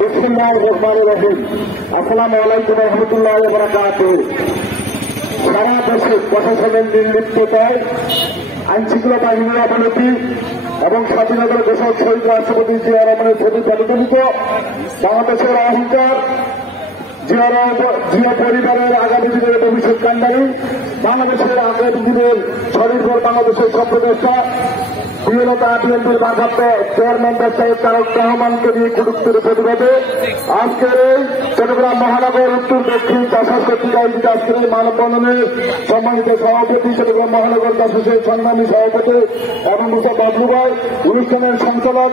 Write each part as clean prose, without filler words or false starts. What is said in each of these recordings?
বিসমিল্লাহির রহমানির রহিম। আসসালামু আলাইকুম ওয়া রাহমাতুল্লাহি ওয়া বারাকাতুহু। সারা দেশে প্রশাসনের নির্লিপ্ততায়, আইনশৃঙ্খলা বাহিনীর অবনতি এবং স্বাধীনতার ঘোষক শহীদ রাষ্ট্রপতি জিয়া রহমানের ছবি প্রতিফলিত বাংলাদেশের অহংকার, জিয়া পরিবারের আগামী দিনের ভবিষ্যৎ কান্ডারি, বাংলাদেশের আগামী দিনের স্বনির্ভর বাংলাদেশের স্বপ্নদ্রষ্টা, বিএনপির ভারপ্রাপ্ত চেয়ারম্যান সাহেব তারেক রহমানকে নিয়ে কটূক্তির প্রতিবাদে আজকের এই চট্টগ্রাম মহানগর উত্তর দক্ষিণ চাষার কর্তৃক আয়োজিত আজকের এই মানববন্ধনের সম্মানিত সভাপতি, চট্টগ্রাম মহানগর চাষের সংগ্রামী সভাপতি এবং মুসা বাবলু ভাই, অনুষ্ঠানের সঞ্চালক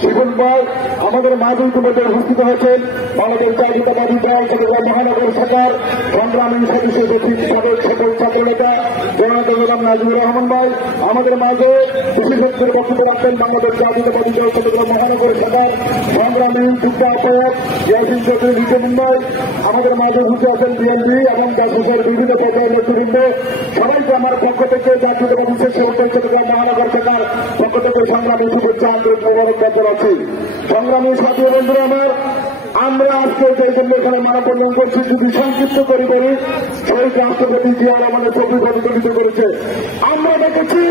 শিবন ভাই, আমাদের মাঝে ইতিমধ্যে উপস্থিত হয়েছেন বাংলাদেশ জাতীয়তাবাদী দল চট্টগ্রাম মহানগর শাখার সংগ্রামী সদস্য সচিব সকল ছাত্রনেতা জনতা নাজিবুর রহমান ভাই, আমাদের মাঝে বিশেষজ্ঞের বক্তব্য রাখবেন বাংলাদেশ জাতীয়তাবাদী দল চট্টগ্রাম মহানগর শাখার সংগ্রামী যুদ্ধ আহ্বায়ক ইয়াসিন চৌধুরী লিটন ভাই, আমাদের মাঝে উপস্থিত আছেন বিএনপি এবং জাসদের বিভিন্ন পর্যায়ের নেতৃবৃন্দ। সবাইকে আমার পক্ষ থেকে জাতীয়তাবাদী চট্টগ্রাম মহানগর শাখার পক্ষ থেকে সংগ্রামী শুভেচ্ছা আন্তরিক মোবারক জ্ঞাপন আছি। সংগ্রামী সাথী বন্ধুরা আমার, আমরা আজকে যে জন্য এখানে মানববন্ধন করছি যদি সংক্ষিপ্ত করে বলি, শহীদ রাষ্ট্রপতি জিয়া রহমানের ছবি প্রতিফলিত করেছে। আমরা দেখেছি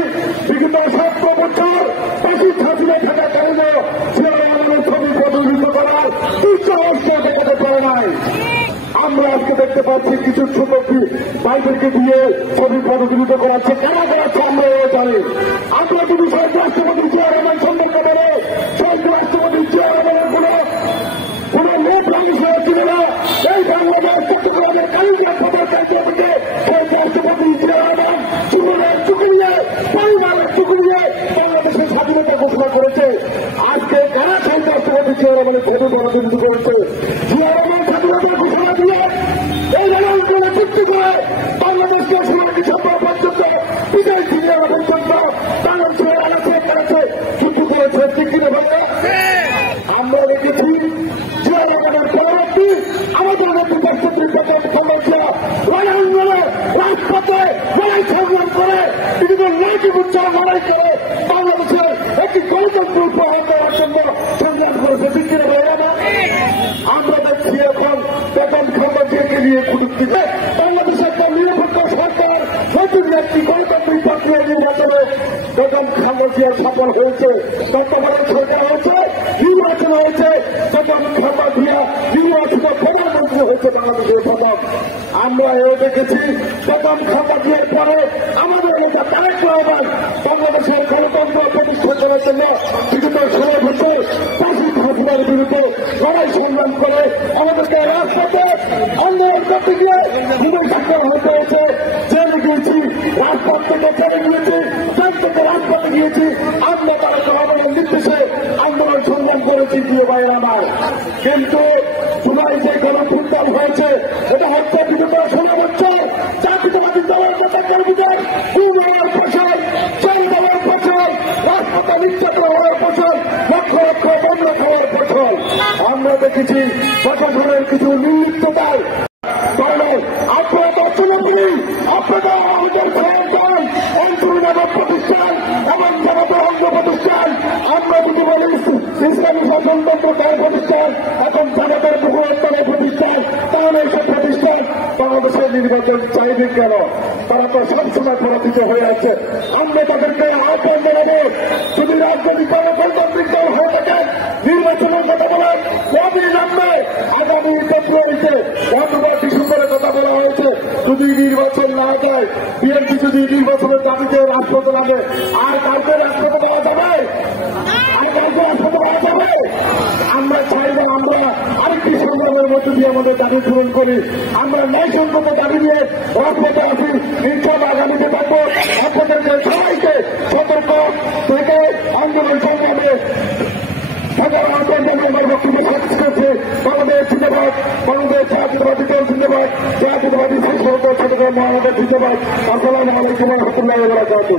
বিগত 17 বছর ফাঁসির হাসিনা থাকার কারণে জিয়া রহমানের ছবি প্রতিফলিত করার দুঃসাহস দেখাতে পারে নাই। আমরা আজকে দেখতে পাচ্ছি কিছু ছোট ভাইদেরকে দিয়ে ছবি প্রতিফলিত করাচ্ছে। কেন করাচ্ছে আমরা এও জানি। আমরা যদি শহীদ রাষ্ট্রপতি জিয়া রহমান সম্পর্কে বলে, শহীদ রাষ্ট্রপতি জিয়া রহমানের কোন লোক মানুষ হয়েছিল না। এই বাংলাদেশ চট্টগ্রামের কালিজা খবর কাছে থেকে শহীদ রাষ্ট্রপতি জিয়া রহমান জীবনের চুকুলিয়ে, পরিবারের চুকুলিয়ে বাংলাদেশের স্বাধীনতা ঘোষণা করেছে। আজকে কারা শহীদ রাষ্ট্রপতি জিয়া রহমানের ছবি প্রতিফলিত করেছে? জিয়া রহমান স্বাধীনতা ঘোষণা দিয়ে এই রহমানকে চুক্তি করে বাংলাদেশকে সোনালী সরকার পর্যন্ত বিজয় জিয়া পর্যন্ত বাংলাদেশের আলোচনা করেছে, চুক্তি করেছে। ঠিক কিনা ভাইয়া? আমরা দেখেছি জিয়া রহমানের পরবর্তী আমাদের মধ্যে রাষ্ট্রপতির প্রথম সমস্যা লড়াই রাজপথে লড়াই সংগ্রাম করে বিভিন্ন নৈতিক উচ্চারণ লড়াই করে বাংলাদেশের একটি গণতন্ত্র উপহার দেওয়ার জন্য সংগ্রাম করেছে। ঠিক কিনা ভাইয়া? আমরা দেখছি এখন বেতন খাম্বাজিয়াকে নিয়ে কটূক্তি। বাংলাদেশের একটা নিরাপত্তা সরকার নতুন একটি গণতান্ত্রিক প্রক্রিয়া নির্বাচনে বেতন খাম্বাজিয়া সফল হয়েছে। তত্ত্বাবধায়ক সরকার হয়েছে, নির্বাচন হয়েছে, বেতন খাম্বাজিয়া নির্বাচিত প্রধানমন্ত্রী হয়েছে বাংলাদেশের প্রথম। আমরা এও দেখেছি বেতন খাম্বাজিয়ার পরে আমাদের নেতা তারেক রহমান বাংলাদেশের গণতন্ত্র প্রতিষ্ঠা করার জন্য বিগত 16 বছর ফাঁসির হাসিনার বিরুদ্ধে লড়াই সংগ্রাম করে আমাদেরকে রাজপথে আন্দোলন করতে গিয়ে খুবই সক্ষম হতে হয়েছে। জেলে গিয়েছি, রাজপথ থেকে ছেড়ে গিয়েছি, জেল থেকে রাজপথে গিয়েছি। আমরা তারা রহমানের নির্দেশে আন্দোলন সংগ্রাম করেছি প্রিয় ভাই আমার। কিন্তু জুলাই যে গণপুত্তাল হয়েছে এটা হচ্ছে বিগত 16 বছর জাতীয়তাবাদী দলের নেতা কর্মীদের খুন হওয়ার ফসল, জেল দেওয়ার ফসল, রাজপথে নির্যাতন হওয়ার ফসল, লক্ষ লক্ষ বন্ধ হওয়ার ফসল। আমরা দেখেছি প্রশাসনের কিছু নির্লিপ্ততায় কারণে আপনারা দর্শনগুলি আপনারা আমাদের সরকার অন্তর্নির্ভর প্রতিষ্ঠান এবং জনতার অঙ্গ প্রতিষ্ঠান, আমরা যদি বলি ইসলামী শাসনতন্ত্র তার প্রতিষ্ঠান এখন জনতার বহুত্তরের প্রতিষ্ঠান, তাহলে এইসব প্রতিষ্ঠান বাংলাদেশের নির্বাচন চাইবে কেন? তারা তো সবসময় পরাজিত হয়ে আছে। আমরা তাদেরকে আহ্বান জানাবো, যদি রাজনৈতিক গণতান্ত্রিক দল হয়ে থাকেন নির্বাচনের কথা বলেন, অবিলম্বে আগামী ফেব্রুয়ারিতে অথবা ডিসেম্বরের কথা বলা হয়েছে। যদি নির্বাচন না যায়, বিএনপি যদি নির্বাচনের দাবিতে রাজপথে লাগে, আর কাউকে রাজপথে দেওয়া যাবে? আর কাউকে রাজপথে দেওয়া যাবে? আমরা চাইব আমরা আরেকটি সংগ্রামের মধ্যে দিয়ে আমাদের দাবি পূরণ করি। আমরা ন্যায়সঙ্গত দাবি নিয়ে রাজপথে আসি, ইনশাআল্লাহ আগামীতে থাকবো। আপনাদেরকে সবাইকে সতর্ক থেকে আন্দোলন সংগ্রামে আমার বক্তব্য শেষ করছে। বাংলাদেশ জিন্দাবাদ, বাংলাদেশ জাতীয়তাবাদী দল জিন্দাবাদ, জাতীয়তাবাদী চট্টগ্রাম মহানগর জিন্দাবাদ। আসসালামু আলাইকুম ওয়া রাহমাতুল্লাহি ওয়া বারাকাতুহু।